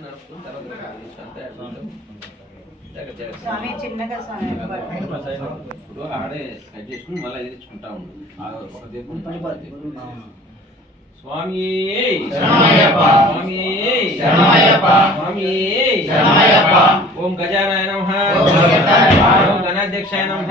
ధ్యానం నడుపుకుని తర్వాత ఇప్పుడు ఆడే కట్ చేసుకుని మళ్ళీ ఎదిరించుకుంటా ఉండు. ఒక దేవుడు స్వామి స్వామి స్వామి ఓం గజానాయ ఓం ధనాధ్యక్షాయ నమ.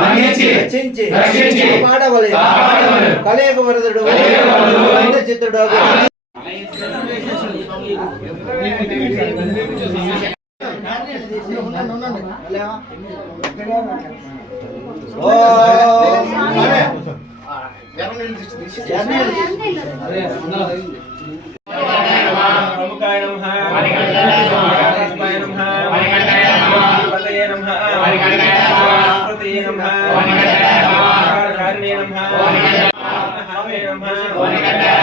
రక్షించి కాపాడవలెను కలయకవరదుడు చిత్తుడు ఓ బ్రహ్మ ఓం నమ బ్రహ్మ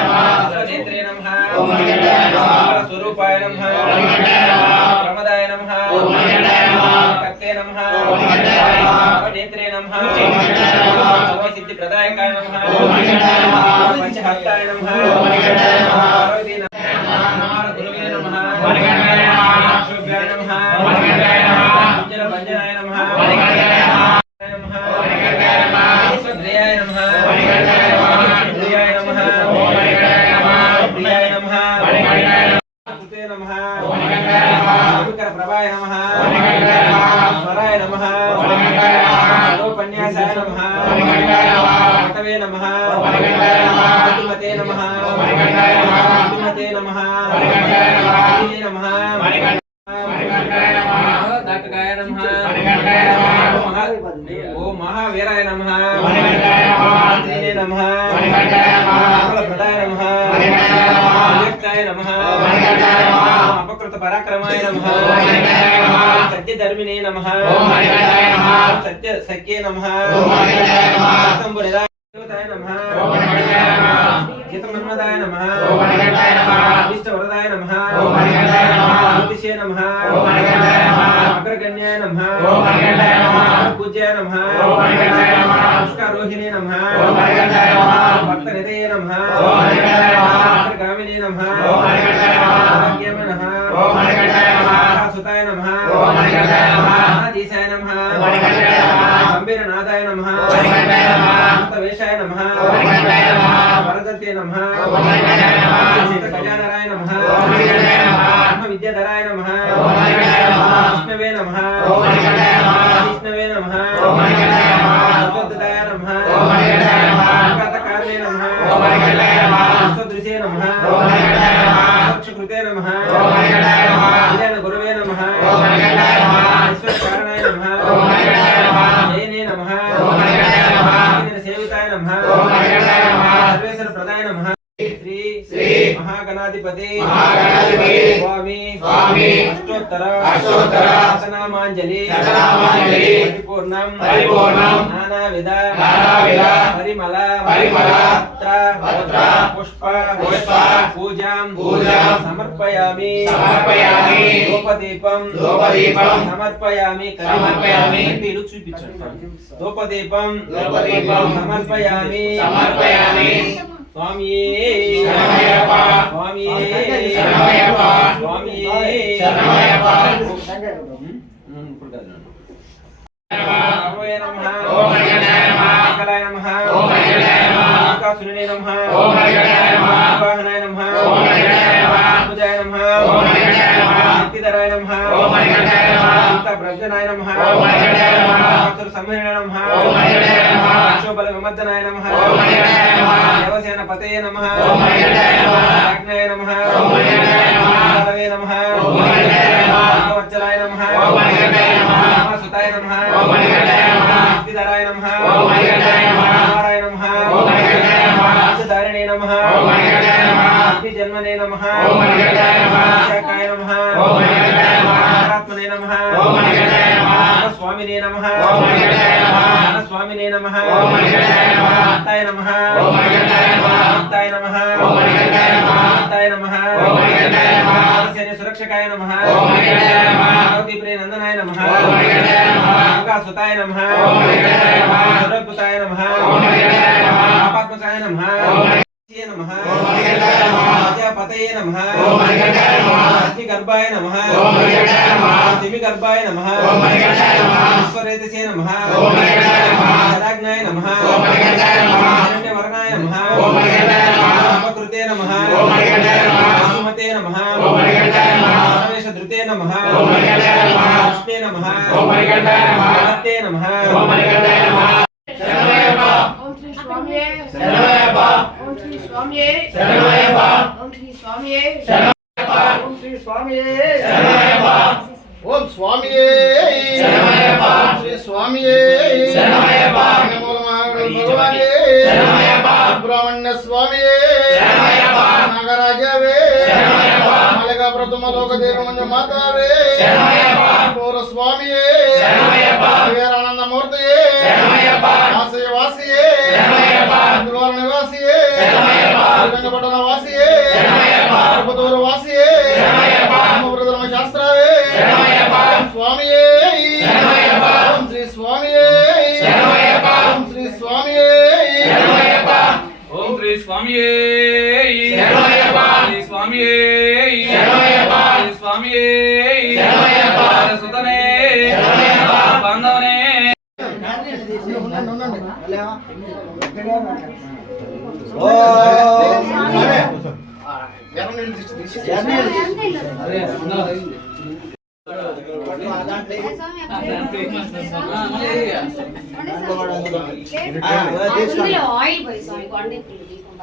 जितमन्मदाय नमः। ओम मणिकण्ठाय नमः। इष्टवरदाय नमः। ओम मणिकण्ठाय नमः। ज्योतिषे नमः। ओम मणिकण्ठाय नमः। अग्रगण्याय नमः ओम मणिकण्ठाय नमः पूज्याय नमः ओम मणिकण्ठाय नमः पुष्करोहिणे नमः ओम मणिकण्ठाय नमः भक्तनिधये नमः ओम मणिकण्ठाय नमः गामिने नमः ओम मणिकण्ठाय नमः भाग्यमे नमः ओम मणिकण्ठाय नमः सुताय नमः ओम मणिकण्ठाय नमः आदिशाय नमः ओम मणिकण्ठाय नम वरदते नम गजाधराय नम ब्रह्म विद्याधराय नम विष्णवे नम विष्णवे नम सत्वदाय नम प्रातकाले नम सदृशे नम कृते नम गुरवे नम సహస్రోత్తరామాంజలి పరిపూర్ణం. పరిపూర్ణం. నానావిధ. నానావిధ. పరిమళ. పరిమళ. పత్ర పుష్ప. పుష్ప. పూజాం. సమర్పయామి. సమర్పయామి. ధూపదీపం. ధూపదీపం. దేవసేన పతయ నమ ఆజ్ఞాయ నమ నమ. ధరాయ నమ నారాయ నమ ధారిణే నమ జన్మనే నమ శాఖాయ నమ ఆత్మనే నమ స్వామినే నమ స్వామినే నమ అత్తాయ నమ అత్తాయ నమ అత్తాయ నమ సురక్షకాయ నమ నమః గంగాసుతాయ నమః ఓం మణికంఠాయ నమః సురద్భుతాయ నమః ఓం మణికంఠాయ నమః ఆపాత్మకాయ నమః ఓం మణి- పతయే నమః ఓం మణికంఠాయ నమః ప్రజాపతయే నమః ఓం మణికంఠాయ నమః అగ్ని గర్భాయ నమః ఓం మణికంఠాయ నమః దిమి గర్భాయ నమః ఓం మణికంఠాయ నమః ఈశ్వరేతసే నమః ఓం మణికంఠాయ నమః జలాగ్నాయ నమః ఓం మణికంఠాయ నమః హిరణ్యవర్ణాయ నమః ఓం మణికంఠాయ నమః అపకృతే నమః ఓం మణికంఠాయ నమః సుమతే నమః ఓం మణికంఠాయ నమః పరమేశధృతే నమః ఓం మణికంఠాయ నమః కృష్ణే నమః ఓం మణికంఠాయ నమః భక్తే నమః ఓం మణికంఠాయ నమః శరణమయ్యప్ప ఓం శ్రీ స్వామియే శరణమయ్యప్ప ఓం శ్రీ స్వామియే శరణమయ్యప్ప ఓం శ్రీ స్వామియే శరణమయ్యప్ప ఓం శ్రీ స్వామియే శరణమయ్యప్ప ఓం స్వామియే శరణమయ్యప్ప. శ్రీ స్వామియే శరణమయ్యప్ప. నమో భగవానే శరణమయ్యప్ప. సుబ్రహ్మణ్య స్వామియే శరణమయ్యప్ప. నాగరాజవే శరణమయ్యప్ప. మాలికా ప్రథమ లోక దేవమంజ మాతావే శరణమయ్యప్ప. పౌర స్వామియే శరణమయ్యప్ప. వీరానందమూర్తియే శరణమయ్యప్ప. ఆశయ వాసియే శరణమయ్యప్ప. అందువార నివాసియే శరణమయ్యప్ప. రంగపట్టణ వాసియే శరణమయ్యప్ప. తిరుపతూర వాసియే శరణమయ్యప్ప. ధర్మ శాస్త్రావే శరణమయ్యప్ప. స్వామియే శరణమయ్యప్ప. ఓం శ్రీ స్వామియే శరణమయ్యప్ప. ఓం శ్రీ స్వామియే శరణమయ్యప్ప. ఓం శ్రీ స్వామియే శరణమయ్యప్ప. శ్రీ స్వామియే స్వామియే. సుతనే. బాంధవనే ఆయిల్ పోయి స్వామి కొండే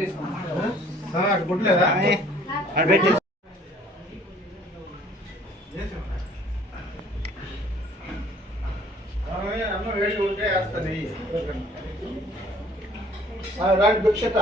ఇంకా ఇక్కడ. పోసేది. స్వామి పోయొచ్చు. భిక్షత